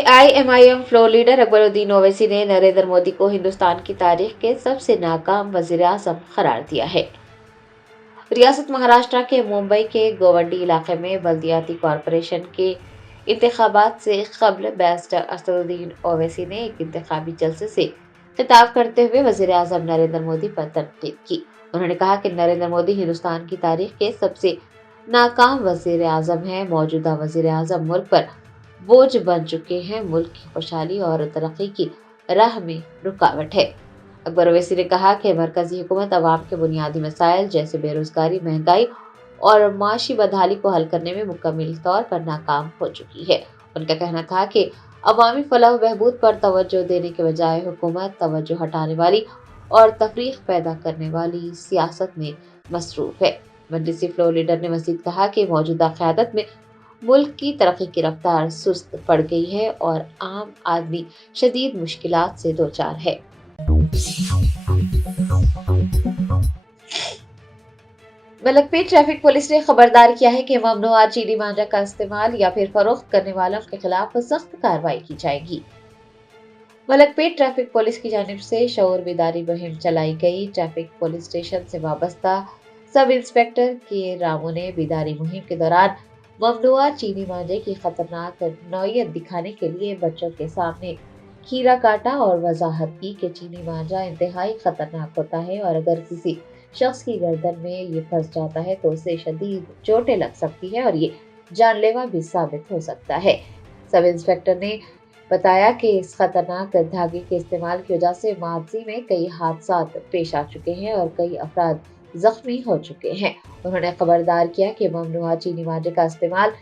AIMIM floor leader Akbaruddin Owaisi ने नरेंद्र मोदी को हिंदुस्तान की तारीख के सबसे नाकाम वजीर आज़म करार दिया है। रियासत महाराष्ट्र के मुंबई के गोवंडी इलाके में बल्दियाती कॉरपोरेशन के इंतखाबात से कबल बैरिस्टर असदुद्दीन ओवैसी ने एक इंतखाबी जलसे से खिताब करते हुए वजीर आज़म नरेंद्र मोदी पर तनकीद की। उन्होंने कहा कि नरेंद्र मोदी हिंदुस्तान की तारीख के सबसे नाकाम वजीर आज़म है। मौजूदा वजीर आज़म मुल्क पर बोझ बन चुके हैं, मुल्क की खुशहाली और तरक्की की राह में रुकावट है। अकबर ओवैसी ने कहा कि मरकजी हुकूमत अवाम के बुनियादी मसाइल जैसे बेरोजगारी, महंगाई और माशी बदहाली को हल करने में मुकम्मल तौर पर नाकाम हो चुकी है। उनका कहना था कि अवामी फलाह बहबूद पर तवज्जो देने के बजाय हुकूमत तवज्जो हटाने वाली और तफरीक पैदा करने वाली सियासत में मसरूफ है। मजलिसी फ्लोर लीडर ने मजीद कहा कि मौजूदा क़यादत में मुल्क की तरक्की की रफ्तार सुस्त पड़ गई है और आम आदमी शदीद मुश्किलात से दो चार है। मलकपेट ट्रैफिक पुलिस ने खबरदार किया है कि ममनुआ चीनी मांझा का इस्तेमाल या फिर फरोख्त करने वालों के खिलाफ सख्त कार्रवाई की जाएगी। मलकपेट ट्रैफिक पुलिस की जानिब से शऊर बेदारी मुहिम चलाई गई। ट्रैफिक पुलिस स्टेशन से वाबस्ता सब इंस्पेक्टर के रामू ने बेदारी मुहिम के दौरान ममनुआ चीनी मांझे की खतरनाक नौयत दिखाने के लिए बच्चों के सामने खीरा काटा और वजाहत की कि चीनी मांझा इंतहाई खतरनाक होता है और अगर किसी शख्स की गर्दन में ये फंस जाता है तो उसे शदीद चोटें लग सकती है और ये जानलेवा भी साबित हो सकता है। सब इंस्पेक्टर ने बताया कि इस खतरनाक धागे के इस्तेमाल की वजह से माजी में कई हादसा पेश आ चुके हैं और कई अफराद जख्मी हो चुके हैं। उन्होंने खबरदार किया कि ममनुआ चीनी मांझे का इस्तेमाल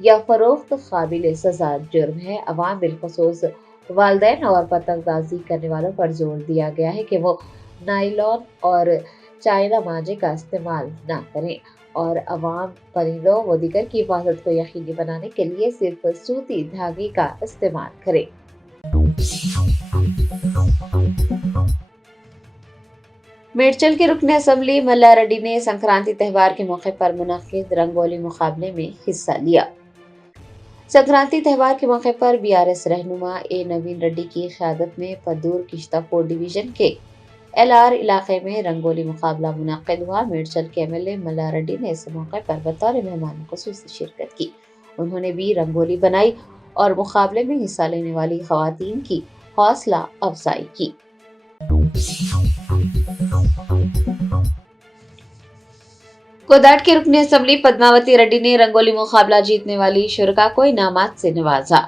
या फरोख्त काबिल सजा जुर्म है। अवाम बिलखुसूस वालिदैन और पतंगबाजी करने वालों पर जोर दिया गया है कि वो नायलॉन और चाइना मांझे का इस्तेमाल न करें और अवाम परिंदों व दीगर की हिफाजत को यकीनी बनाने के लिए सिर्फ सूती धागे का इस्तेमाल करें। मेडचल के रुकन असम्बली मल्ला रेड्डी ने संक्रांति त्यौहार के मौके पर मुनक्किद रंगोली मुकाबले में हिस्सा लिया। संक्रांति त्यौहार के मौके पर BRS रहनुमा ए नवीन रेड्डी की क़यादत में पदूर किश्तापुर डिवीजन के LR इलाके में रंगोली मुकाबला मुनक्किद हुआ। मेडचल के MLA मल्ला रेड्डी ने इस मौके पर बतौर मेहमान खुसूसी शिरकत की। उन्होंने भी रंगोली बनाई और मुकाबले में हिस्सा लेने वाली खवातीन की हौसला अफजाई की। कोदाट के रुकन असम्बली पद्मावती रेड्डी ने रंगोली मुकाबला जीतने वाली शुरका को इनामात से नवाजा।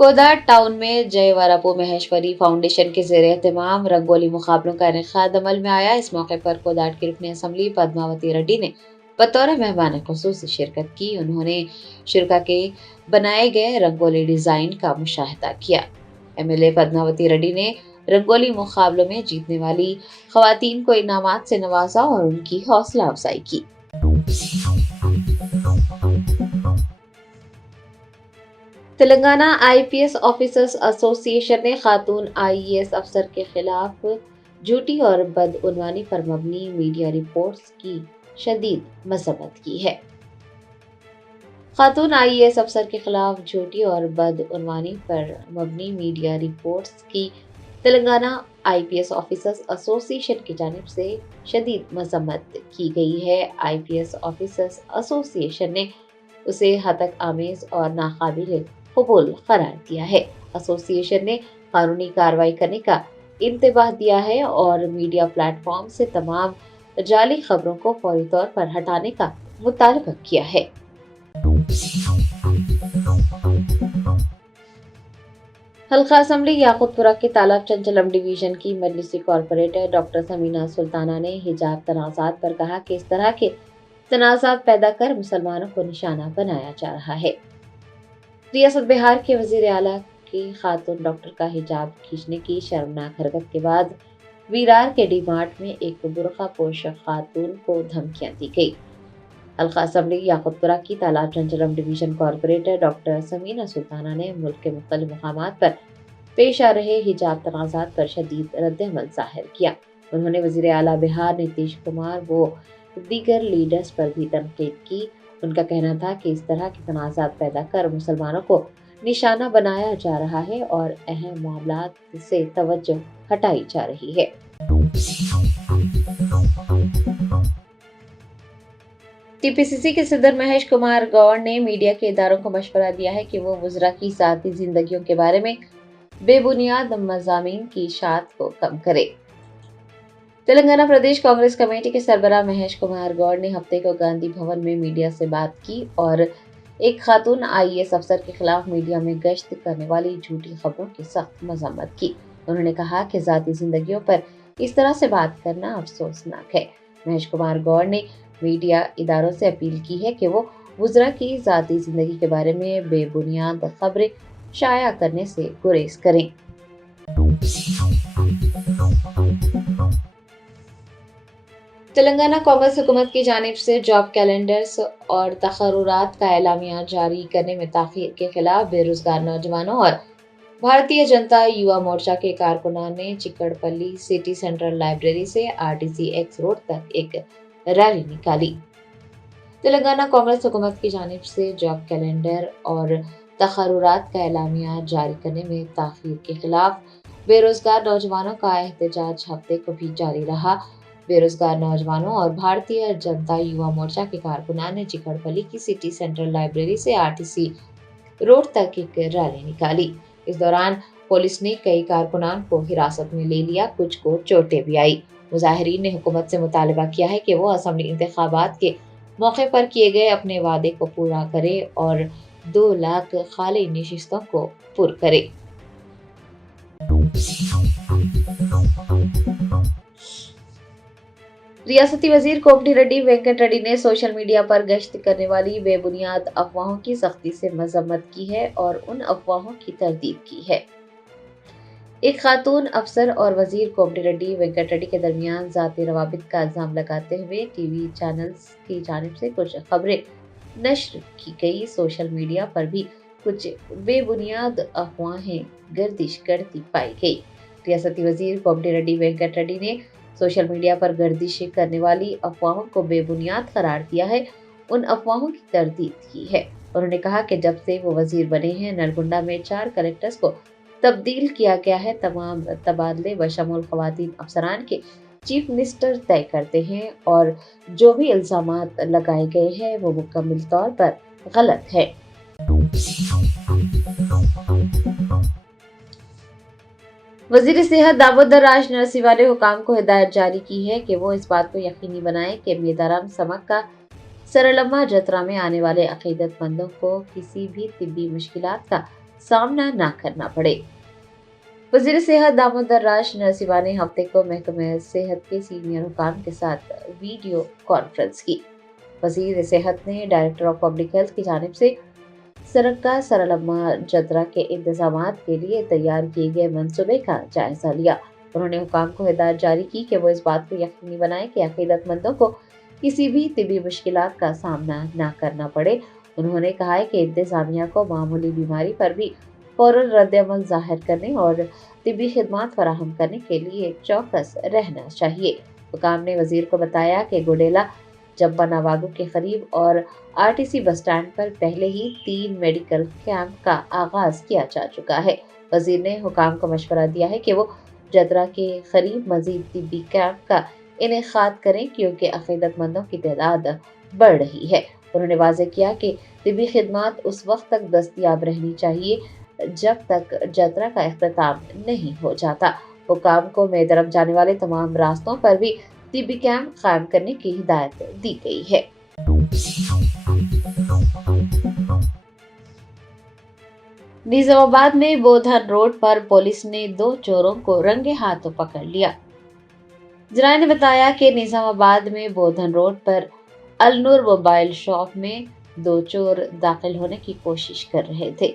कोदाट टाउन में जय वरपु महेश्वरी फाउंडेशन के ज़ेर एहतमाम रंगोली मुकाबलों का इनेकाद अमल में आया। इस मौके पर कोदाट की रुकन असम्बली पद्मावती रेड्डी ने बतौर मेहमान खुसूसी शिरकत की। उन्होंने शुरका के बनाए गए रंगोली डिजाइन का मुशाहिदा किया। MLA पद्मावती रेड्डी ने रंगोली मुकाबलों में जीतने वाली खवातीन को इनामात से नवाजा और उनकी हौसला अफजाई की। तेलंगाना IPS ऑफिसर्स एसोसिएशन ने खातून IAS अफसर के खिलाफ झूठी और बदउनवानी पर मबनी मीडिया रिपोर्ट्स की शदीद मजम्मत की है। खातून IAS अफसर के खिलाफ झूठी और बदउनवानी पर मबनी मीडिया रिपोर्ट्स की तेलंगाना IPS ऑफिसर्स एसोसिएशन की जानिब से शदीद मजम्मत की गई है। IPS ऑफिसर्स एसोसिएशन ने उसे हतक आमेज और नाकाबिल कबूल करार दिया है। एसोसिएशन ने कानूनी कार्रवाई करने का इंतबाह दिया है और मीडिया प्लेटफॉर्म से तमाम जाली खबरों को फौरी तौर पर हटाने का मुतालबा किया है। हल्का असम्बली याकुतपुरा के तालाब चंचलम डिवीजन की मजलिसी कॉर्पोरेटर डॉक्टर समीना सुल्ताना ने हिजाब तनाज़ात पर कहा कि इस तरह के तनाज़ात पैदा कर मुसलमानों को निशाना बनाया जा रहा है। रियासत बिहार के वजीर आला की खातून डॉक्टर का हिजाब खींचने की शर्मनाक हरकत के बाद विरार के डी-मार्ट में एक बुर्का पोश खातून को धमकियां दी गई। हल्का असम्बली याकुतपुरा की Talab Chanchalam division corporator doctor Sameena Sultana ने मुल्क के मुख्तलिफ मकामात पर पेश आ रहे हिजाब तनाज़ात पर शदीद रद्द-ए-अमल ज़ाहिर किया। उन्होंने वजीर आला बिहार नीतीश कुमार व दीगर लीडर्स पर भी तनकीद की। उनका कहना था कि इस तरह के तनाज़ात पैदा कर मुसलमानों को निशाना बनाया जा रहा है और अहम मामलात से तवज्जो हटाई जा रही है। टीपीसीसी के सदर महेश कुमार गौड़ ने मीडिया के इदारों को मशवरा दिया है कि वो वुज़रा की ज़ाती जिंदगियों के बारे में बेबुनियाद मज़ामीन की इशाअत को कम करे। तेलंगाना प्रदेश कांग्रेस कमेटी के सरबराह महेश कुमार गौड़ ने हफ्ते को गांधी भवन में मीडिया से बात की और एक खातून आईएएस अफसर के खिलाफ मीडिया में गश्त करने वाली झूठी खबरों की सख्त मजम्मत की। उन्होंने कहा कि ज़ाती जिंदगियों पर इस तरह से बात करना अफसोसनाक है। महेश कुमार गौड़ ने मीडिया इदारों से अपील की है कि वो वुज़रा की ज़ाती जिंदगी के बारे में बेबुनियाद खबरें शाया करने से गुरेज करें। तेलंगाना कांग्रेस हुकूमत की जानिब से जॉब कैलेंडर्स और तकर्रुरात का एलामिया जारी करने में ताख़ीर के खिलाफ बेरोजगार नौजवानों और भारतीय जनता युवा मोर्चा के कारकुनान ने चिकड़पल्ली सिटी सेंट्रल लाइब्रेरी से आरटीसी एक्स रोड तक एक रैली निकाली। तेलंगाना कांग्रेस हुकूमत की जानिब से जॉब कैलेंडर और तकर्रुरात का एलामिया जारी करने में ताख़ीर के खिलाफ बेरोजगार नौजवानों का एहतजाज हफ्ते को भी जारी रहा। बेरोजगार नौजवानों और भारतीय जनता युवा मोर्चा के कारकुनान ने चिकड़पल्ली की सिटी सेंट्रल लाइब्रेरी से आरटीसी रोड तक एक रैली निकाली। इस दौरान पुलिस ने कई कारकुनान को हिरासत में ले लिया, कुछ को चोटें भी आई। मुजाहिरीन ने हुकूमत से मुतालबा किया है कि वो असेंबली इंतखाबात के मौके पर किए गए अपने वादे को पूरा करे और 2 लाख खाली नशिस्तों को पुर करे। रियासती वजीर कोमटी रेड्डी वेंकट रेड्डी ने सोशल मीडिया पर गश्त करने वाली बेबुनियाद अफवाहों की सख्ती से मजम्मत की है और उन अफवाहों की तरदीद की है। एक खातून अफसर और वजीर कोमटी रेड्डी वेंकट रेड्डी के दरमियान ज़ाती रवाबित का इल्जाम लगाते हुए टीवी चैनल्स की जानिब से कुछ खबरें नश्र की गई। सोशल मीडिया पर भी कुछ बेबुनियाद अफवाहें गर्दिश करती पाई गई। रियासती वजीर कोमटी रेड्डी वेंकट रेड्डी ने सोशल मीडिया पर गर्दिश करने वाली अफवाहों को बेबुनियाद करार दिया है, उन अफवाहों की तरदीद की है। उन्होंने कहा कि जब से वो वजीर बने हैं, नलगुंडा में 4 कलेक्टर्स को तब्दील किया गया है। तमाम तबादले बशमूल खवातीन अफसरान के चीफ मिनिस्टर तय करते हैं और जो भी इल्जामात लगाए गए हैं वो मुकम्मल तौर पर गलत है। वजीर सेहत दामोदर राज नरसिम्हा ने हुकाम को हिदायत जारी की है कि वो इस बात को यकीनी बनाएं कि मेदाराम समक का सरलम्मा जतरा में आने वाले अकीदतमंदों को किसी भी तिब्बी मुश्किलात का सामना न करना पड़े। वजीर सेहत दामोदर राज नरसिम्हा ने हफ्ते को महकमे सेहत के सीनियर हुकाम के साथ वीडियो कॉन्फ्रेंस की। वजीर सेहत ने डायरेक्टर ऑफ पब्लिक हेल्थ की जानिब से सरक्का सरलम्मा जतरा के इंतजामात के लिए तैयार किए गए मंसूबे का जायजा लिया। उन्होंने हुकाम को हिदायत जारी की कि वो इस बात को यकीनी बनाएं कि अकीदतमंदों को किसी भी तिब्बी मुश्किलात का सामना न करना पड़े। उन्होंने कहा है कि इंतजामिया को मामूली बीमारी पर भी फौरन रद्द-ए-अमल जाहिर करने और तिब्बी खिदमात फराहम करने के लिए चौकस रहना चाहिए। हुकाम ने वजीर को बताया कि गुडेला जब्बा नवागो के करीब और आरटीसी बस स्टैंड पर पहले ही 3 मेडिकल कैंप का आगाज किया जा चुका है। वजीर ने हुकाम को मशवरा दिया है कि वो जदरा के करीब मजीद तिब्बी कैंप का इनेकाद करें क्योंकि अकीदतमंदों की तादाद बढ़ रही है। उन्होंने वाज़ेह किया कि तिब्बी खिदमात उस वक्त तक दस्तयाब रहनी चाहिए जब तक जदरा का इख्तिताम नहीं हो जाता। हुकाम को मेदरम जाने वाले तमाम रास्तों पर भी तिब्बी कैंप कायम करने की हिदायत दी गई है। निजामाबाद में बोधन रोड पर पुलिस ने 2 चोरों को रंगे हाथों पकड़ लिया। जराये ने बताया कि निजामाबाद में बोधन रोड पर अलनूर मोबाइल शॉप में 2 चोर दाखिल होने की कोशिश कर रहे थे।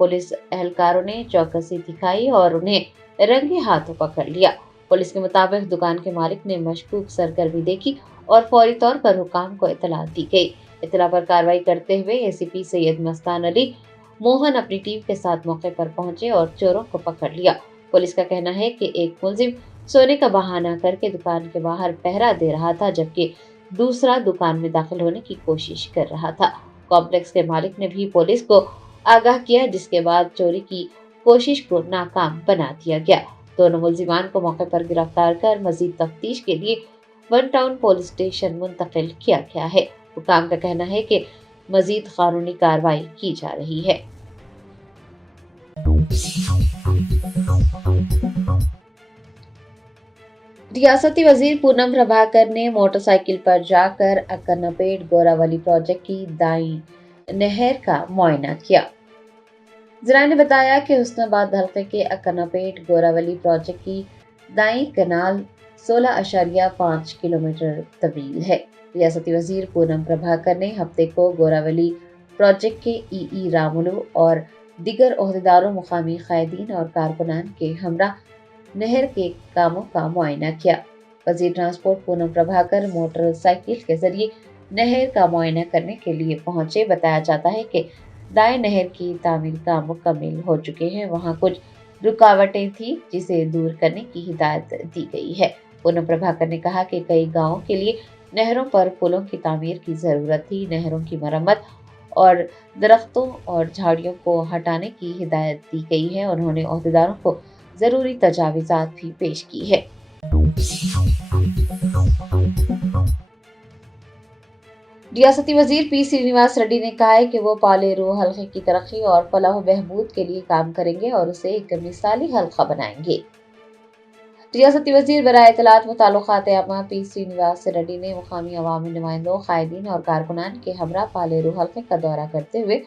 पुलिस एहलकारों ने चौकसी दिखाई और उन्हें रंगे हाथों पकड़ लिया। पुलिस के मुताबिक दुकान के मालिक ने मशकूक सरगर्मी देखी और फौरी तौर पर हुकाम को इतला दी गई। इतला पर कार्रवाई करते हुए एसीपी सैयद मस्तान अली मोहन अपनी टीम के साथ मौके पर पहुंचे और चोरों को पकड़ लिया। पुलिस का कहना है कि एक मुलजिम सोने का बहाना करके दुकान के बाहर पहरा दे रहा था जबकि दूसरा दुकान में दाखिल होने की कोशिश कर रहा था। कॉम्प्लेक्स के मालिक ने भी पुलिस को आगाह किया, जिसके बाद चोरी की कोशिश को नाकाम बना दिया गया। दोनों मुलजिमान को मौके पर गिरफ्तार कर मजीद तफ्तीश के लिए वन टाउन पुलिस स्टेशन मुंतकिल किया गया है। हुकाम का कहना है कि मजीद कानूनी कार्रवाई की जा रही है। रियासती वजीर पूनम प्रभाकर ने मोटरसाइकिल पर जाकर अक्कनपेट गोरावली प्रोजेक्ट की दाई नहर का मुआयना किया। जरा ने बताया कि हुस्नाबाद हल्के के अक्कनपेट गोरावली प्रोजेक्ट की दाई कनाल 16.5 किलोमीटर तवील है। रियासती वजीर पूनम प्रभाकर ने हफ्ते को गोरावली प्रोजेक्ट के ई रामुलू और दिगर ओहदेदारों, मुकामी कायदीन और कारकुनान के हमरा नहर के कामों का मुआयना किया। वजीर ट्रांसपोर्ट पूनम प्रभाकर मोटरसाइकिल के जरिए नहर का मुआयना करने के लिए पहुंचे। बताया जाता है कि दाएं नहर की तामीर का मुकम्मल हो चुके हैं। वहां कुछ रुकावटें थी जिसे दूर करने की हिदायत दी गई है। पूनम प्रभाकर ने कहा कि कई गाँवों के लिए नहरों पर पुलों की तामीर की जरूरत थी। नहरों की मरम्मत और दरख्तों और झाड़ियों को हटाने की हिदायत दी गई है। उन्होंने ओहदेदारों को जरूरी तजावीज़ात भी पेश की है। रियासती वजीर पी श्रीनिवास रेड्डी ने कहा है कि वो पालेरू हल्के की तरक्की और फलाह बहबूद के लिए काम करेंगे और उसे एक मिसाली हल्का बनाएंगे। रियासती वजीर बराए इत्तलात व ताल्लुकात आमा पी श्रीनिवास रेड्डी ने मुकामी अवामी नुमाइंदों, कायदीन और कारकुनान के हमरा पालेरू हल्के का दौरा करते हुए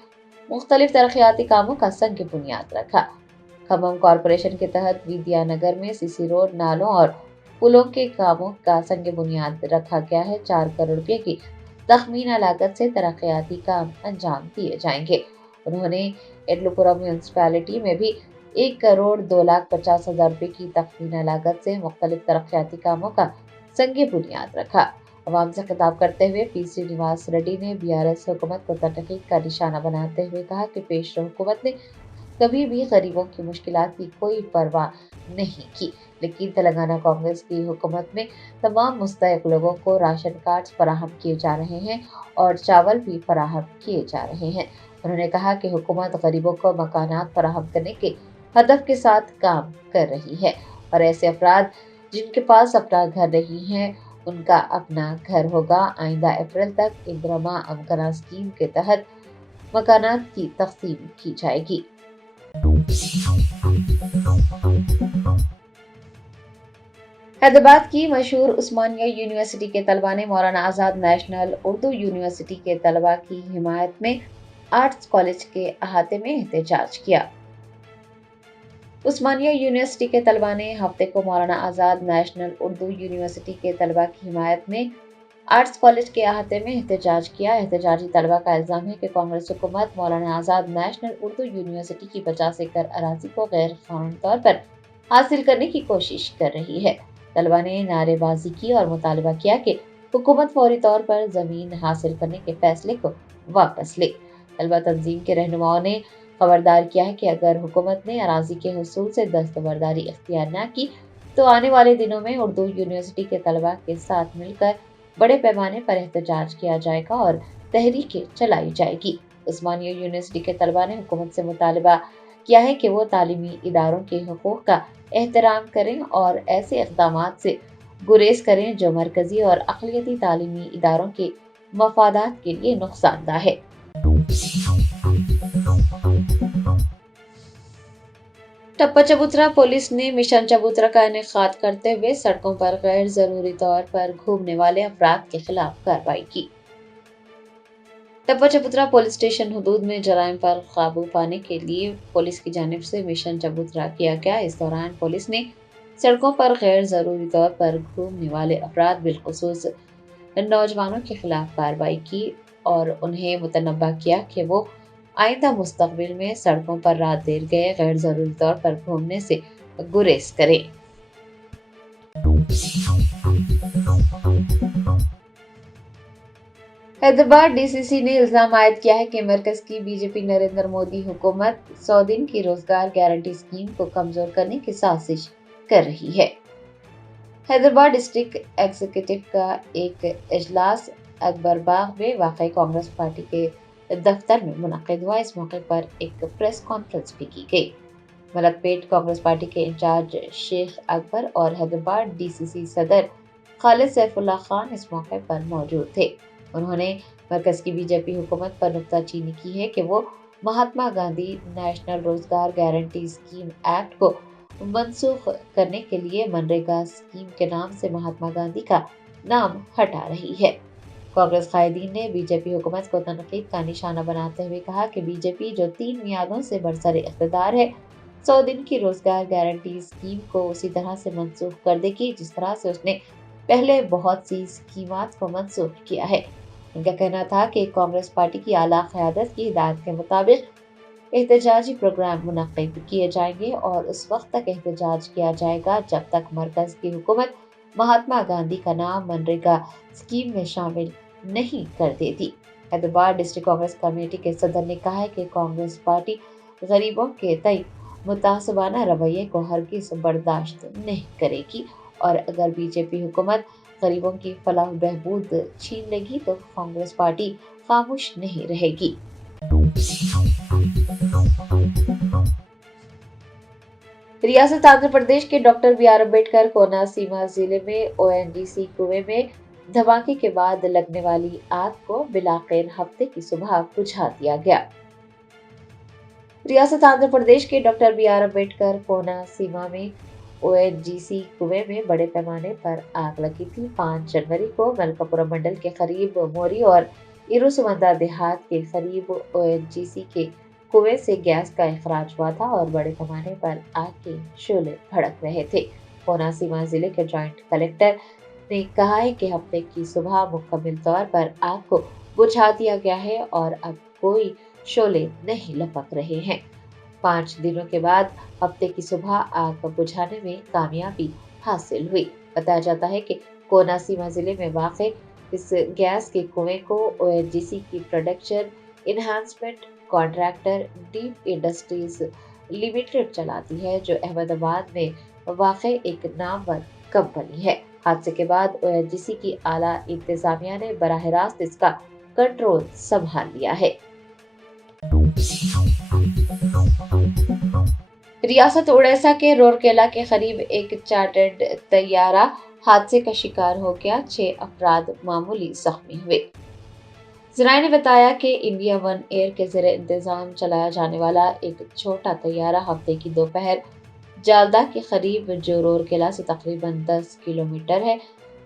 मुख्तलिफ तरक्याती कामों का संग बुनियाद रखा। खम्मम कॉरपोरेशन के तहत विद्यानगर में सीसी रोड, नालों और पुलों के कामों का संग बुनियाद रखा गया है। 4 करोड़ रुपए की तखमीना लागत से तरक्याती काम अंजाम दिए जाएंगे। उन्होंने एडलुपुरम म्यूनिसिपैलिटी में भी 1,02,50,000 रुपए की तखमीना लागत से मुख्तलिफ तरक्याती कामों का संग बुनियाद रखा। अवाम से खिताब करते हुए पी श्रीनिवास रेड्डी ने BRS हुकूमत को तनकीद का निशाना बनाते हुए कहा कि पेशरो हुकूमत ने कभी भी गरीबों की मुश्किलात की कोई परवाह नहीं की, लेकिन तेलंगाना कांग्रेस की हुकूमत में तमाम मुस्तहिक लोगों को राशन कार्ड फराहम किए जा रहे हैं और चावल भी फराहम किए जा रहे हैं। उन्होंने कहा कि हुकूमत गरीबों को मकानात फराहम करने के हदफ के साथ काम कर रही है और ऐसे अफराद जिनके पास अपना घर नहीं है उनका अपना घर होगा। आइंदा अप्रैल तक इंदिरा अमकना स्कीम के तहत मकानात की तकसीम की जाएगी। हैदराबाद की मशहूर उस्मानिया यूनिवर्सिटी के तलबा ने मौलाना आजाद नेशनल उर्दू यूनिवर्सिटी के तलबा की हिमायत में आर्ट्स कॉलेज के अहाते में एहतजाज किया। उस्मानिया यूनिवर्सिटी के तलबा ने हफ्ते को मौलाना आजाद नेशनल उर्दू यूनिवर्सिटी के तलबा की हिमायत में आर्ट्स कॉलेज के अहाते में एहतजाज किया। एहतजाजी तलबा का इल्जाम है कि कांग्रेस हुकूमत मौलाना आजाद नेशनल उर्दू यूनिवर्सिटी की 50 एकड़ अराजी को गैर कानूनी तौर पर हासिल करने की कोशिश कर रही है। तलबा ने नारेबाजी की और मुतालबा किया कि हुकूमत फौरी तौर पर जमीन हासिल करने के फैसले को वापस ले। तलबा तंजीम के रहनुमाओं ने खबरदार किया है कि अगर हुकूमत ने अराजी के हुसूल से दस्तबरदारी इख्तियार न की तो आने वाले दिनों में उर्दू यूनिवर्सिटी के तलबा के साथ मिलकर बड़े पैमाने पर एहतजाज किया जाएगा और तहरीकें चलाई जाएगी। उस्मानिया यूनिवर्सिटी के तलबा ने हुकूमत से मुतालबा किया है कि वो तालीमी इदारों के हुकूक का एहतराम करें और ऐसे इक़दामात से गुरेज करें जो मरकजी और अक़लियती तालीमी इदारों के मफादात के लिए नुकसानदा है। टप्पा चबूतरा पुलिस ने मिशन चबूतरा का इनेकाद करते हुए सड़कों पर गैर जरूरी तौर पर घूमने वाले अफराद के खिलाफ कार्रवाई की। टप्पा चबूतरा पुलिस स्टेशन हुदूद में जराइम पर काबू पाने के लिए पुलिस की जानिब से मिशन चबूतरा किया गया। इस दौरान पुलिस ने सड़कों पर गैर जरूरी तौर पर घूमने वाले अफराद बिलखुसूस नौजवानों के खिलाफ कार्रवाई की और उन्हें मुतनब्बा किया कि वो आइंदा मुस्तकबिल में सड़कों पर रात देर गए गैर जरूरी तौर पर घूमने से गुरेज करें। हैदराबाद DCC ने इल्जाम आयद किया है कि मरकज की बीजेपी नरेंद्र मोदी हुकूमत 100 दिन की रोजगार गारंटी स्कीम को कमजोर करने की साजिश कर रही है। हैदराबाद डिस्ट्रिक्ट एग्जीक्यूटिव का एक इजलास अकबरबाग में वाक़ई कांग्रेस पार्टी के दफ्तर में मुनक्किद हुआ। इस मौके पर एक प्रेस कॉन्फ्रेंस भी की गई। मलकपेट कांग्रेस पार्टी के इंचार्ज शेख अकबर और हैदराबाद डीसीसी सदर खालिद सैफुल्लाह खान इस मौके पर मौजूद थे। उन्होंने मरकज की बीजेपी हुकूमत पर नुक्ताचीनी की है कि वो महात्मा गांधी नेशनल रोजगार गारंटी स्कीम एक्ट को मनसूख करने के लिए मनरेगा स्कीम के नाम से महात्मा गांधी का नाम हटा रही है। कांग्रेस कायदीन ने बीजेपी हुकूमत को तनकीद का निशाना बनाते हुए कहा कि बीजेपी जो 3 मियादों से बरसरे इख्तिदार है 100 दिन की रोजगार गारंटी स्कीम को उसी तरह से मनसूख कर देगी जिस तरह से उसने पहले बहुत सी स्कीमात को मनसूख किया है। उनका कहना था कि कांग्रेस पार्टी की आला क़यादत की हिदायत के मुताबिक एहतजाजी प्रोग्राम मुनक्किद किए जाएंगे और उस वक्त तक एहतजाज किया जाएगा जब तक मरकज की हुकूमत महात्मा गांधी का नाम मनरेगा स्कीम में शामिल नहीं कर देती। हैदराबाद डिस्ट्रिक्ट कांग्रेस कमेटी के सदर ने कहा है कि कांग्रेस पार्टी गरीबों के तय मुतासबाना रवैये को हरगिज़ बर्दाश्त नहीं करेगी और अगर बीजेपी हुकूमत गरीबों की फलाह बहबूद छीन लेगी तो कांग्रेस पार्टी खामोश नहीं रहेगी। रियासत आंध्र प्रदेश के doctor B R Ambedkar Konaseema जिले में ओएनजीसी कुएं में धमाके के बाद लगने वाली आग को बिलाखिर हफ्ते की सुबह बुझा दिया गया। रियासत आंध्र प्रदेश के doctor B R Ambedkar Konaseema में ओएनजीसी कुएं में बड़े पैमाने पर आग लगी थी। 5 जनवरी को मलकापुरम मंडल के करीब मोरी और इरुसुमंदा देहात के करीब ओएनजीसी के कुएं से गैस का इखराज हुआ था और बड़े पैमाने पर आग के शोले भड़क रहे थे। कोनसीमा जिले के जॉइंट कलेक्टर ने कहा है कि हफ्ते की सुबह मुकम्मल तौर पर आग को बुझा दिया गया है और अब कोई शोले नहीं लपक रहे हैं। 5 दिनों के बाद हफ्ते की सुबह आग बुझाने में कामयाबी हासिल हुई। बताया जाता है कि कोनसीमा जिले में वाक़ इस गैस के कुएं को ओएनजीसी की production enhancement contractor deep industries limited चलाती है जो अहमदाबाद में वाक़ एक नामवर कंपनी है। हादसे के बाद ओएनजीसी की आला इंतजामिया ने बराह रास्त इसका कंट्रोल संभाल लिया है। रियासत उड़ीसा के रूरकेला के करीब एक चार्टर्ड तैयारा हादसे का शिकार हो गया। 6 अफराद मामूली जख्मी हुए। ज़राए ने बताया कि इंडिया वन एयर के ज़रिए इंतजाम चलाया जाने वाला एक छोटा तैयारा हफ्ते की दोपहर जालदा के करीब जो रूरकेला से तकरीबन 10 किलोमीटर है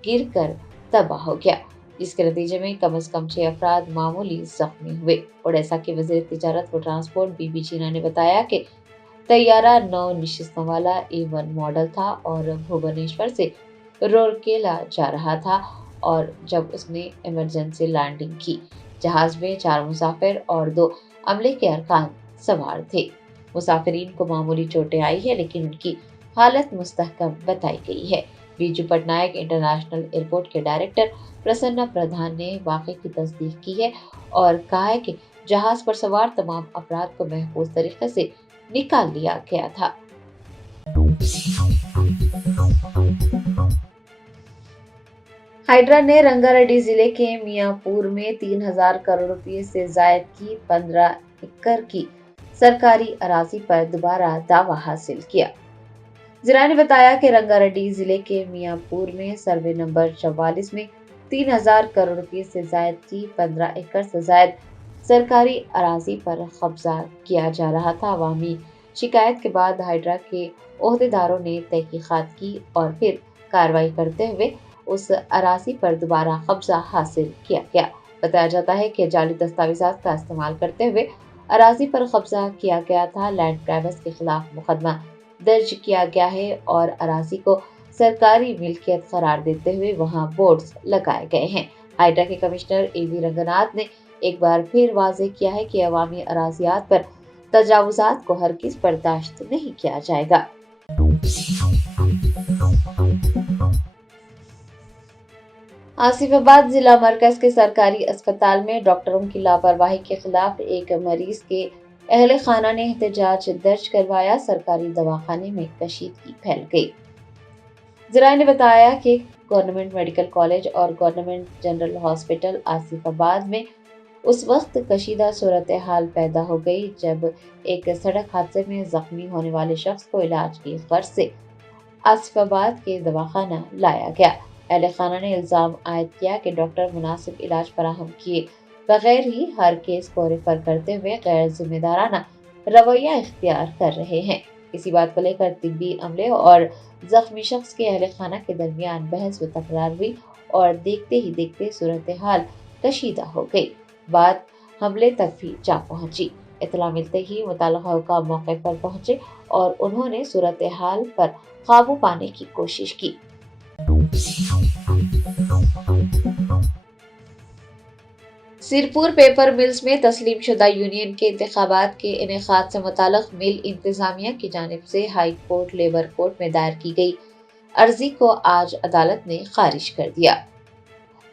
गिरकर तबाह हो गया, जिसके नतीजे में कम से कम 6 अफराद मामूली जख्मी हुए। उड़ीसा के वज़ीर तिजारत व ट्रांसपोर्ट बीबी जीना ने बताया कि तैयारा 9 नशिस्तों वाला A1 मॉडल था और भुवनेश्वर से रूरकेला जा रहा था और जब उसने इमरजेंसी लैंडिंग की, जहाज में 4 मुसाफिर और 2 अमले के अरकान सवार थे। मुसाफिरीन को मामूली चोटें आई है लेकिन उनकी हालत मुस्तहकम बताई गई है। बीजू पटनायक इंटरनेशनल एयरपोर्ट के डायरेक्टर प्रसन्ना प्रधान ने वाक़े की तस्दीक की है और कहा है कि जहाज पर सवार तमाम अफराद को महफूज तरीके से निकाल लिया गया था। हाइड्रा ने रंगारेड्डी जिले के मियापुर में 3000 करोड़ रुपए से जायद की 15 एकड़ की सरकारी अराजी पर दोबारा दावा हासिल किया। ज़राए ने बताया कि रंगारेड्डी जिले के मियापुर में सर्वे नंबर 44 में 3000 करोड़ रुपए से जायद की 15 एकड़ से जायद सरकारी अराजी पर कब्जा किया जा रहा था। अवामी शिकायत के बाद हाइड्रा के ओहदेदारों ने तहकीकात की और फिर कार्रवाई करते हुए उस अराजी पर दोबारा कब्जा हासिल किया गया। बताया जाता है कि जाली दस्तावेजात का इस्तेमाल करते हुए अराजी पर कब्जा किया गया था। लैंड ग्रैबर्स के खिलाफ मुकदमा दर्ज किया गया है और अराजी को सरकारी मिल्कियत करार देते हुए वहां बोर्ड्स लगाए गए हैं। हाइड्रा के कमिश्नर एवी रंगनाथ ने एक बार फिर वाज़ेह किया है कि अवामी अराजियात पर तजावुजात को हरगिज़ बर्दाश्त नहीं किया जाएगा। आसिफाबाद जिला मरकज के सरकारी अस्पताल में डॉक्टरों की लापरवाही के खिलाफ एक मरीज के अहले खाना ने एहतजाज दर्ज करवाया। सरकारी दवाखाने में कशीदगी फैल गई। ज़राए ने बताया कि गवर्नमेंट मेडिकल कॉलेज और गवर्नमेंट जनरल हॉस्पिटल आसिफाबाद में اس وقت کشیدہ صورتحال پیدا ہو گئی جب ایک سڑک حادثے میں زخمی ہونے والے شخص کو علاج کی غرض سے آصف آباد کے دواخانہ لایا گیا۔ اہل خانہ نے الزام عائد کیا کہ ڈاکٹر مناسب علاج فراہم کیے بغیر ہی ہر کیس کو ریفر کرتے ہوئے غیر ذمہ دارانہ رویہ اختیار کر رہے ہیں۔ اسی بات کو لے کر طبی عملے اور زخمی شخص کے اہل خانہ کے درمیان بحث و تکرار ہوئی اور دیکھتے ہی دیکھتے صورتحال کشیدہ ہو گئی۔ بات حملے تک بھی جا پہنچی۔ اطلاع ملتے ہی متعلقہ حکام موقع پر پہنچے اور انہوں نے صورتحال پر قابو پانے کی کوشش کی۔ سرپور پیپر ملز میں تسلیم شدہ یونین کے انتخابات کے انعقاد سے متعلق مل انتظامیہ کی جانب سے ہائی کورٹ لیبر کورٹ میں دائر کی گئی عرضی کو آج عدالت نے خارج کر دیا۔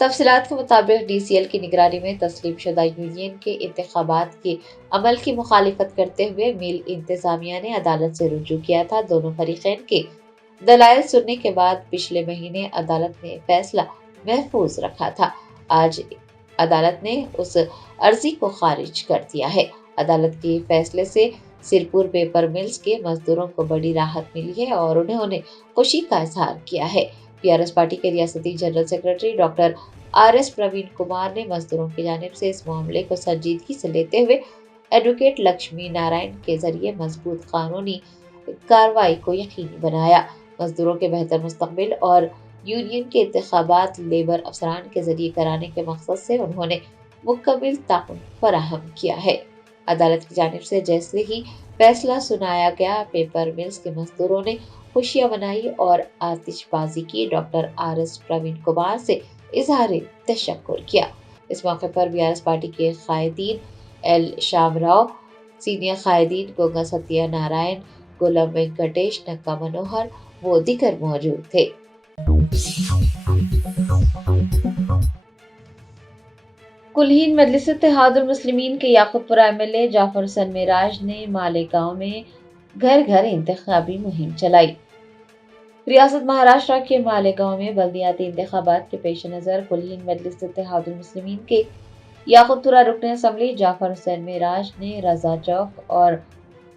تفصیلات کے مطابق ڈی سی ایل کی نگرانی میں تسلیم شدہ یونین کے انتخابات کے عمل کی مخالفت کرتے ہوئے مل انتظامیہ نے عدالت سے رجوع کیا تھا۔ دونوں فریقین کے دلائل سننے کے بعد پچھلے مہینے عدالت نے فیصلہ محفوظ رکھا تھا۔ آج عدالت نے اس عرضی کو خارج کر دیا ہے۔ عدالت کے فیصلے سے سرپور پیپر ملز کے مزدوروں کو بڑی راحت ملی ہے اور انہوں نے خوشی کا اظہار کیا ہے۔ پی آر ایس پارٹی کے ریاستی general secretary doctor R S Praveen Kumar نے مزدوروں کی جانب سے اس معاملے کو سنجیدگی سے لیتے ہوئے ایڈوکیٹ لکشمی نارائن کے ذریعے مضبوط قانونی کارروائی کو یقینی بنایا۔ مزدوروں کے بہتر مستقبل اور یونین کے انتخابات لیبر افسران کے ذریعے کرانے کے مقصد سے انہوں نے مکمل تعاون فراہم کیا ہے۔ عدالت کی جانب سے جیسے ہی فیصلہ سنایا گیا، پیپر ملز کے مزدوروں نے خوشیاں منائی اور آتش بازی کی۔ Doctor R S Praveen Kumar سے اظہار تشکر کیا۔ اس موقع پر بی آر ایس پارٹی کے قائدین ایل شام راؤ، سینئر قائدین گونگا ستیہ نارائن، گولم وینکٹیش، نکا منوہر و دیگر موجود تھے۔ کلہین مجلس اتحاد المسلمین کے یاقوت پورہ ایم ایل اے جعفر حسین معراج نے مالیگاؤں میں گھر گھر انتخابی مہم چلائی۔ ریاست مہاراشٹر کے مالیگاؤں میں بلدیاتی انتخابات کے پیش نظر کلہین مجلس اتحاد المسلمین کے یاقوت پورہ رکن اسمبلی جعفر حسین معراج نے رضا چوک اور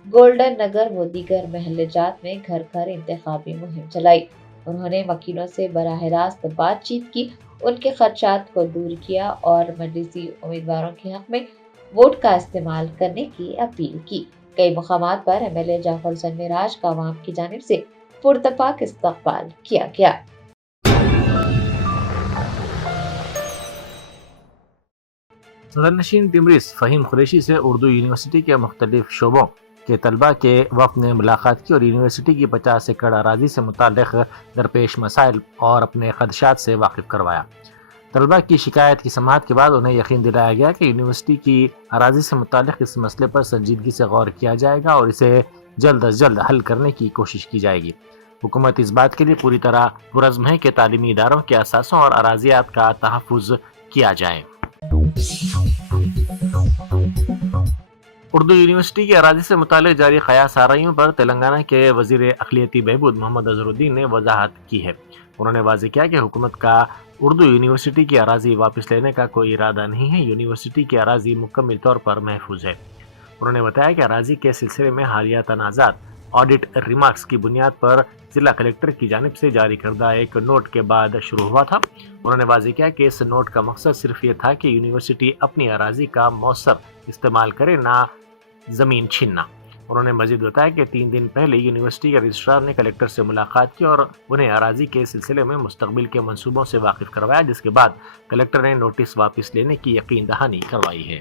گولڈن نگر و دیگر محلے جات میں گھر گھر انتخابی مہم چلائی۔ انہوں نے وکیلوں سے براہ راست بات چیت کی، ان کے خدشات کو دور کیا اور مجلسی امیدواروں کے حق میں ووٹ کا استعمال کرنے کی اپیل کی۔ کئی مقامات پر ایم ایل اے جعفر حسین معراج کا عوام کی جانب سے پرتپاک استقبال کیا گیا۔ صدر نشین تمریز فہیم قریشی سے اردو یونیورسٹی کے مختلف شعبوں کے طلباء کے وفد نے ملاقات کی اور یونیورسٹی کی 50 ایکڑ اراضی سے متعلق درپیش مسائل اور اپنے خدشات سے واقف کروایا۔ طلباء کی شکایت کی سماعت کے بعد انہیں یقین دلایا گیا کہ یونیورسٹی کی اراضی سے متعلق اس مسئلے پر سنجیدگی سے غور کیا جائے گا اور اسے جلد از جلد حل کرنے کی کوشش کی جائے گی۔ حکومت اس بات کے لیے پوری طرح پرعزم ہے کہ تعلیمی اداروں کے اثاثوں اور اراضیات کا تحفظ کیا جائے۔ اردو یونیورسٹی کی اراضی سے متعلق جاری قیاس آرائیوں پر تلنگانہ کے وزیر اقلیتی بہبود محمد اظہرالدین نے وضاحت کی ہے۔ انہوں نے واضح کیا کہ حکومت کا اردو یونیورسٹی کی اراضی واپس لینے کا کوئی ارادہ نہیں ہے۔ یونیورسٹی کی اراضی مکمل طور پر محفوظ ہے۔ انہوں نے بتایا کہ اراضی کے سلسلے میں حالیہ تنازعات آڈٹ ریمارکس کی بنیاد پر ضلع کلکٹر کی جانب سے جاری کردہ ایک نوٹ کے بعد شروع ہوا تھا۔ انہوں نے واضح کیا کہ اس نوٹ کا مقصد صرف یہ تھا کہ یونیورسٹی اپنی اراضی کا مؤثر استعمال کرے، نہ زمین چھیننا۔ انہوں نے مزید بتایا کہ 3 دن پہلے یونیورسٹی کے رجسٹرار نے کلکٹر سے ملاقات کی اور انہیں اراضی کے سلسلے میں مستقبل کے منصوبوں سے واقف کروایا، جس کے بعد کلکٹر نے نوٹس واپس لینے کی یقین دہانی کروائی ہے۔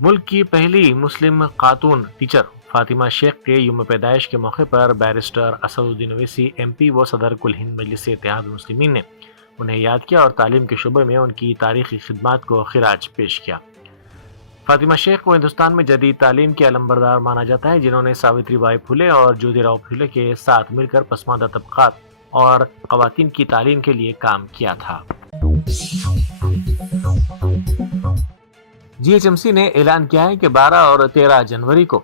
ملک کی پہلی مسلم خاتون ٹیچر فاطمہ شیخ کے یوم پیدائش کے موقع پر بیرسٹر اسد الدین اویسی ایم پی و صدر کلہین مجلس اتحاد المسلمین نے انہیں یاد کیا اور تعلیم کے شعبے میں ان کی تاریخی خدمات کو خراج پیش کیا۔ فاطمہ شیخ کو ہندوستان میں جدید تعلیم کے علمبردار مانا جاتا ہے، جنہوں نے ساوتری بائی پھولے اور جیوتی راؤ پھولے کے ساتھ مل کر پسماندہ طبقات اور خواتین کی تعلیم کے لیے کام کیا تھا۔ جی ایچ ایم سی نے اعلان کیا ہے کہ 12 اور 13 جنوری کو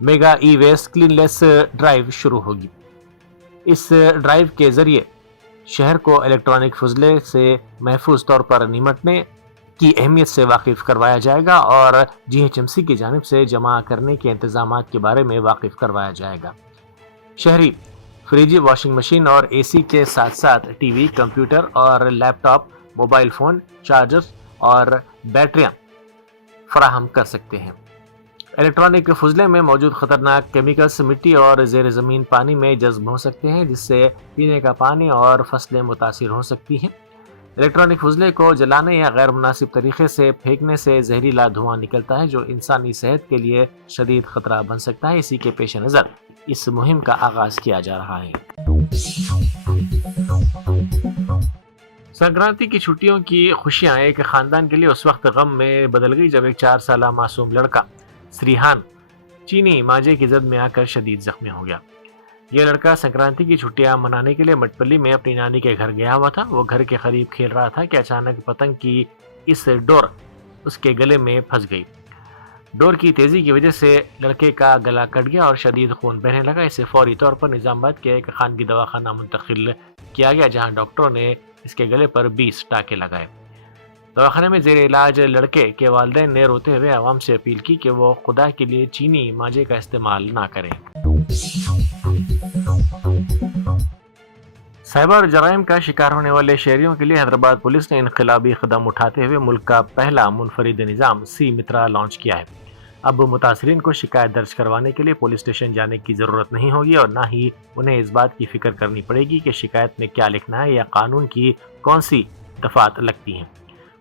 میگا ای ویسٹ کلین لیس ڈرائیو شروع ہوگی۔ اس ڈرائیو کے ذریعے شہر کو الیکٹرانک فضلے سے محفوظ طور پر نمٹنے کی اہمیت سے واقف کروایا جائے گا اور GHMC کی جانب سے جمع کرنے کے انتظامات کے بارے میں واقف کروایا جائے گا۔ شہری فریج، واشنگ مشین اور AC کے ساتھ ساتھ ٹی وی، کمپیوٹر اور لیپ ٹاپ، موبائل فون، چارجرز اور بیٹریاں فراہم کر سکتے ہیں۔ الیکٹرانک فضلے میں موجود خطرناک کیمیکلز مٹی اور زیر زمین پانی میں جذب ہو سکتے ہیں، جس سے پینے کا پانی اور فصلیں متاثر ہو سکتی ہیں۔ الیکٹرانک فضلے کو جلانے یا غیر مناسب طریقے سے پھینکنے سے زہریلا دھواں نکلتا ہے جو انسانی صحت کے لیے شدید خطرہ بن سکتا ہے۔ اسی کے پیش نظر اس مہم کا آغاز کیا جا رہا ہے۔ سنکرانتی کی چھٹیوں کی خوشیاں ایک خاندان کے لیے اس وقت غم میں بدل گئی جب ایک 4 سالہ معصوم لڑکا سریحان چینی مانجے کی زد میں آ کر شدید زخمی ہو گیا۔ یہ لڑکا سنکرانتی کی چھٹیاں منانے کے لیے مٹپلی میں اپنی نانی کے گھر گیا ہوا تھا۔ وہ گھر کے قریب کھیل رہا تھا کہ اچانک پتنگ کی اس ڈور اس کے گلے میں پھنس گئی۔ ڈور کی تیزی کی وجہ سے لڑکے کا گلا کٹ گیا اور شدید خون بہنے لگا۔ اسے فوری طور پر نظام آباد کے ایک خانگی دواخانہ منتقل کیا گیا جہاں ڈاکٹروں نے اس کے گلے پر 20 ٹانکے لگائے۔ دواخانے میں زیر علاج لڑکے کے والدین نے روتے ہوئے عوام سے اپیل کی کہ وہ خدا کے لیے چینی مانجے کا استعمال نہ کریں۔ سائبر جرائم کا شکار ہونے والے شہریوں کے لیے حیدرآباد پولیس نے انقلابی قدم اٹھاتے ہوئے ملک کا پہلا منفرد نظام سی مترا لانچ کیا ہے۔ اب متاثرین کو شکایت درج کروانے کے لیے پولیس اسٹیشن جانے کی ضرورت نہیں ہوگی اور نہ ہی انہیں اس بات کی فکر کرنی پڑے گی کہ شکایت میں کیا لکھنا ہے یا قانون کی کون سی دفعات لگتی ہیں۔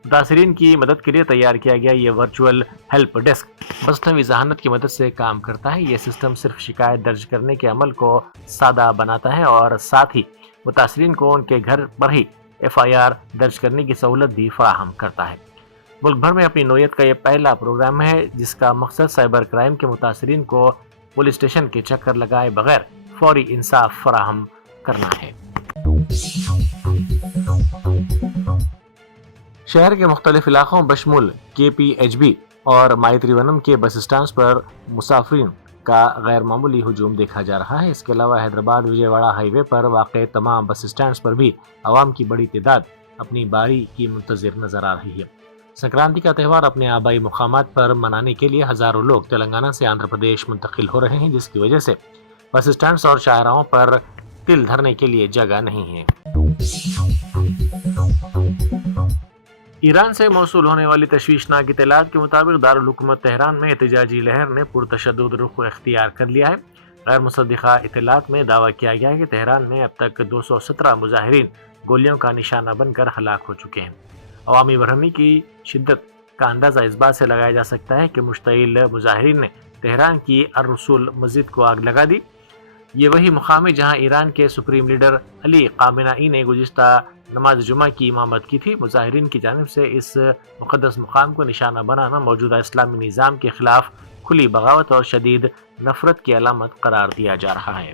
متاثرین کی مدد کے لیے تیار کیا گیا یہ ورچوئل ہیلپ ڈیسک مصنوعی ذہانت کی مدد سے کام کرتا ہے۔ یہ سسٹم صرف شکایت درج کرنے کے عمل کو سادہ بناتا ہے اور ساتھ ہی متاثرین کو ان کے گھر پر ہی FIR درج کرنے کی سہولت بھی فراہم کرتا ہے۔ ملک بھر میں اپنی نوعیت کا یہ پہلا پروگرام ہے جس کا مقصد سائبر کرائم کے متاثرین کو پولیس اسٹیشن کے چکر لگائے بغیر فوری انصاف فراہم کرنا ہے۔ شہر کے مختلف علاقوں بشمول KPHB اور مائتری ونم کے بس اسٹانڈز پر مسافرین کا غیر معمولی ہجوم دیکھا جا رہا ہے۔ اس کے علاوہ حیدرآباد وجے واڑہ ہائی وے پر واقع تمام بس اسٹینڈز پر بھی عوام کی بڑی تعداد اپنی باری کی منتظر نظر آ رہی ہے۔ سنکرانتی کا تہوار اپنے آبائی مقامات پر منانے کے لیے ہزاروں لوگ تلنگانہ سے آندھرا پردیش منتقل ہو رہے ہیں جس کی وجہ سے بس اسٹینڈز اور شاہراہوں پر تل دھرنے کے لیے جگہ نہیں ہے۔ ایران سے موصول ہونے والی تشویشناک اطلاعات کے مطابق دارالحکومت تہران میں احتجاجی لہر نے پرتشدد رخ اختیار کر لیا ہے۔ غیر مصدقہ اطلاعات میں دعویٰ کیا گیا ہے کہ تہران میں اب تک 217 مظاہرین گولیوں کا نشانہ بن کر ہلاک ہو چکے ہیں۔ عوامی برہمی کی شدت کا اندازہ اس بات سے لگایا جا سکتا ہے کہ مشتعل مظاہرین نے تہران کی الرسول مسجد کو آگ لگا دی۔ یہ وہی مقام ہے جہاں ایران کے سپریم لیڈر علی خامنہ ای نے گزشتہ نماز جمعہ کی امامت کی تھی۔ مظاہرین کی جانب سے اس مقدس مقام کو نشانہ بنانا موجودہ اسلامی نظام کے خلاف کھلی بغاوت اور شدید نفرت کی علامت قرار دیا جا رہا ہے۔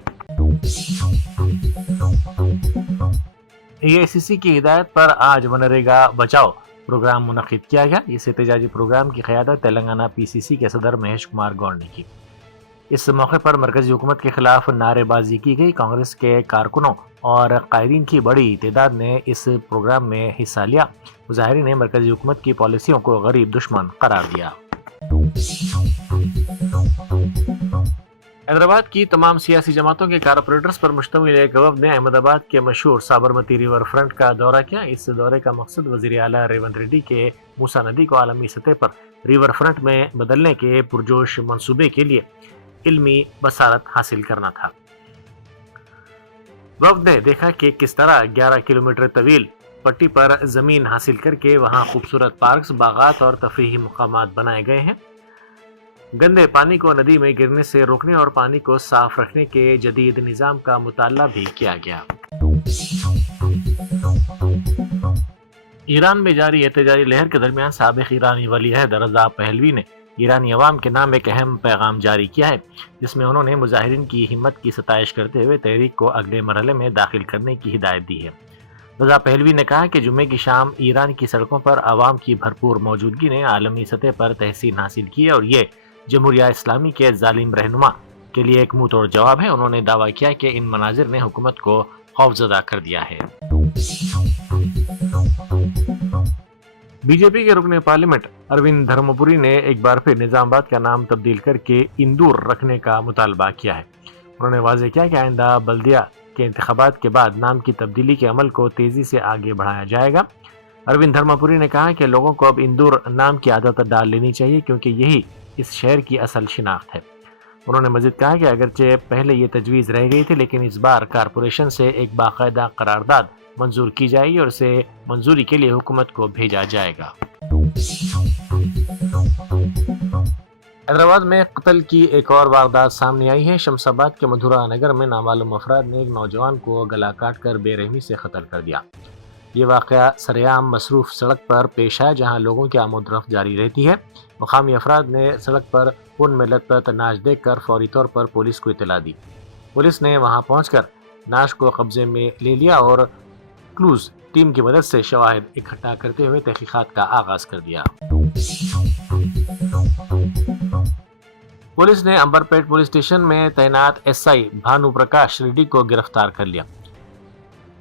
AICC کی ہدایت پر آج منریگا بچاؤ پروگرام منعقد کیا گیا۔ اس احتجاجی پروگرام کی قیادت تلنگانہ PCC کے صدر مہیش کمار گوڑ نے کی۔ اس موقع پر مرکزی حکومت کے خلاف نعرے بازی کی گئی۔ کانگریس کے کارکنوں اور قائدین کی بڑی تعداد نے اس پروگرام میں حصہ لیا۔ مظاہرین نے مرکزی حکومت کی پالیسیوں کو غریب دشمن قرار دیا۔ حیدرآباد کی تمام سیاسی جماعتوں کے کارپوریٹرز پر مشتمل ایک وفد نے احمد آباد کے مشہور سابرمتی ریور فرنٹ کا دورہ کیا۔ اس دورے کا مقصد وزیر اعلیٰ ریونت ریڈی کے موسیٰ ندی کو عالمی سطح پر ریور فرنٹ میں بدلنے کے پرجوش منصوبے کے لیے علمی بصارت حاصل کرنا تھا۔ وفد نے دیکھا کہ کس طرح 11 کلومیٹر طویل پٹی پر زمین حاصل کر کے وہاں خوبصورت پارکس، باغات اور تفریحی مقامات بنائے گئے ہیں۔ گندے پانی کو ندی میں گرنے سے روکنے اور پانی کو صاف رکھنے کے جدید نظام کا مطالعہ بھی کیا گیا۔ ایران میں جاری احتجاجی لہر کے درمیان سابق ایرانی ولی عہد رضا پہلوی نے ایرانی عوام کے نام ایک اہم پیغام جاری کیا ہے جس میں انہوں نے مظاہرین کی ہمت کی ستائش کرتے ہوئے تحریک کو اگلے مرحلے میں داخل کرنے کی ہدایت دی ہے۔ رضا پہلوی نے کہا کہ جمعے کی شام ایران کی سڑکوں پر عوام کی بھرپور موجودگی نے عالمی سطح پر تحسین حاصل کی ہے اور یہ جمہوریہ اسلامی کے ظالم رہنما کے لیے ایک منہ توڑ جواب ہے۔ انہوں نے دعویٰ کیا کہ ان مناظر نے حکومت کو خوفزدہ کر دیا ہے۔ बीजेपी के रुकने पार्लियामेंट अरविंद धर्मपुरी ने एक बार फिर निजामाबाद का नाम तब्दील करके इंदौर रखने का मुतालबा किया है। उन्होंने वाज़ेह किया कि आइंदा बल्दिया के इंतखाबात के बाद नाम की तब्दीली के अमल को तेजी से आगे बढ़ाया जाएगा। अरविंद धर्मपुरी ने कहा कि लोगों को अब इंदौर नाम की आदत डाल लेनी चाहिए क्योंकि यही इस शहर की असल शिनाख्त है। उन्होंने मजीद कहा कि अगरचे पहले ये तजवीज़ रह गई थी लेकिन इस बार कारपोरेशन से एक बाकायदा करारदाद मंजूर की जाएगी और इसे मंजूरी के लिए हुकूमत को भेजा जाएगा। हैदराबाद में कत्ल की एक और वारदात सामने आई है। शमशाबाद के मधुरा नगर में नामालूम अफराद ने एक नौजवान को गला काट कर बेरहमी से कत्ल कर दिया। ये वाक़या सरेआम मसरूफ सड़क पर पेश आया जहां लोगों की आमद-रफ्त जारी रहती है। मुकामी अफराद ने सड़क पर खून में लथपथ नाश देखकर फौरी तौर पर पुलिस को इत्तला दी। पुलिस ने वहां पहुंचकर नाश को कब्जे में ले लिया और क्लूज टीम की मदद से शवाहिद इकट्ठा करते हुए तहकीकात का आगाज कर दिया। पुलिस ने अंबरपेट पुलिस स्टेशन में तैनात एसआई भानु प्रकाश रेड्डी को गिरफ्तार कर लिया।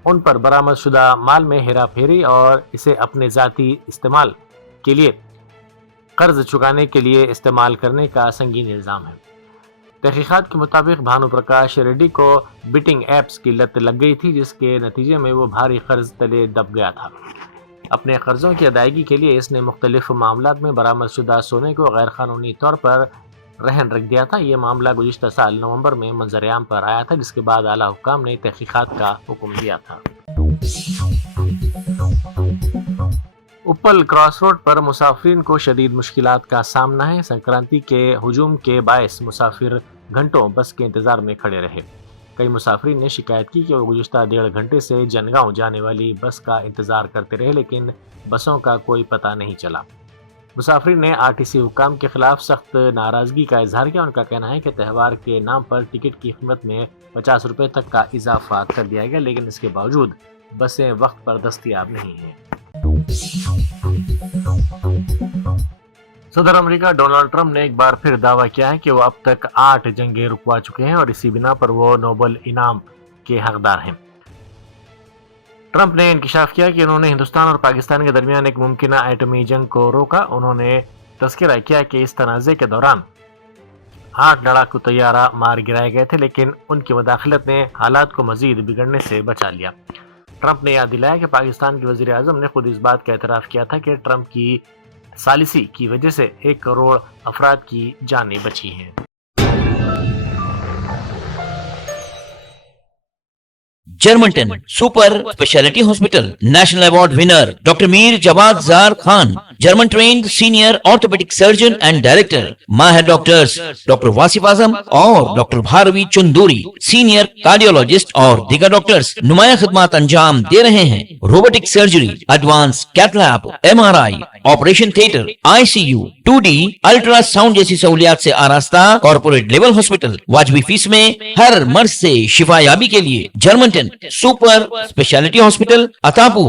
उन पर बरामद शुदा माल में हेरा फेरी और इसे अपने जाती इस्तेमाल के लिए कर्ज चुकाने के लिए इस्तेमाल करने का संगीन इल्जाम है। तहकीकात के मुताबिक भानु प्रकाश रेड्डी को बिटिंग एप्स की लत लग गई थी जिसके नतीजे में वो भारी कर्ज तले दब गया था। अपने कर्जों की अदायगी के लिए इसने मुख्तलिफ मामलात में बरामद शुदा सोने को गैर कानूनी तौर पर रहन रख दिया था। ये मामला गुज़िश्ता साल नवंबर में मंजर-ए-आम पर आया था जिसके बाद आला हुक्काम ने तहकीकात का हुक्म दिया था। उपल क्रॉस रोड पर मुसाफिरीन को शदीद मुश्किलात का सामना है। संक्रांति के हुजूम के बायस मुसाफिर घंटों बस के इंतजार में खड़े रहे। कई मुसाफिरीन ने शिकायत की कि वो गुज़िश्ता 1.5 घंटे से जनगांव जाने वाली बस का इंतजार करते रहे लेकिन बसों का कोई पता नहीं चला। मुसाफिरीन ने आरटीसी हुक्काम के खिलाफ सख्त नाराजगी का इजहार किया। उनका कहना है कि त्यौहार के नाम पर टिकट की कीमत में 50 रुपये तक का इजाफा कर दिया गया लेकिन इसके बावजूद बसें वक्त पर दस्तयाब नहीं हैं। सदर अमेरिका डोनाल्ड ट्रंप ने एक बार फिर दावा किया है कि वो अब तक 8 जंगें रुकवा चुके हैं और इसी बिना पर वो नोबेल इनाम के हकदार हैं। ट्रंप ने इंकशाफ किया कि उन्होंने हिंदुस्तान और पाकिस्तान के दरमियान एक मुमकिना एटमी जंग को रोका। उन्होंने तस्करा किया कि इस तनाज़े के दौरान 8 लड़ाकू तैयारा मार गिराए गए थे लेकिन उनकी मुदाखलत ने हालात को मजीद बिगड़ने से बचा लिया। ट्रंप ने याद दिलाया कि पाकिस्तान के वज़ीर आज़म ने खुद इस बात का एतराफ़ किया था कि ट्रंप की सालिसी की वजह से 1 करोड़ अफराद की जानें बची हैं। Germanton super speciality hospital national award winner doctor Mir Jawad Jar Khan, German trained senior orthopaedic surgeon and director, माहिर डॉक्टर्स डॉक्टर वासिफ आजम और doctor Bharvi Chanduri, senior cardiologist और दीगर डॉक्टर्स नुमाया खिदमत अंजाम दे रहे हैं। Robotic surgery, advance cath lab, MRI, operation theatre, ICU, 2D ultrasound जैसी सहूलियात से आरास्ता कॉर्पोरेट लेवल हॉस्पिटल वाजबी फीस में हर मर्ज से शिफायाबी के लिए Germanton super speciality hospital, Attapur.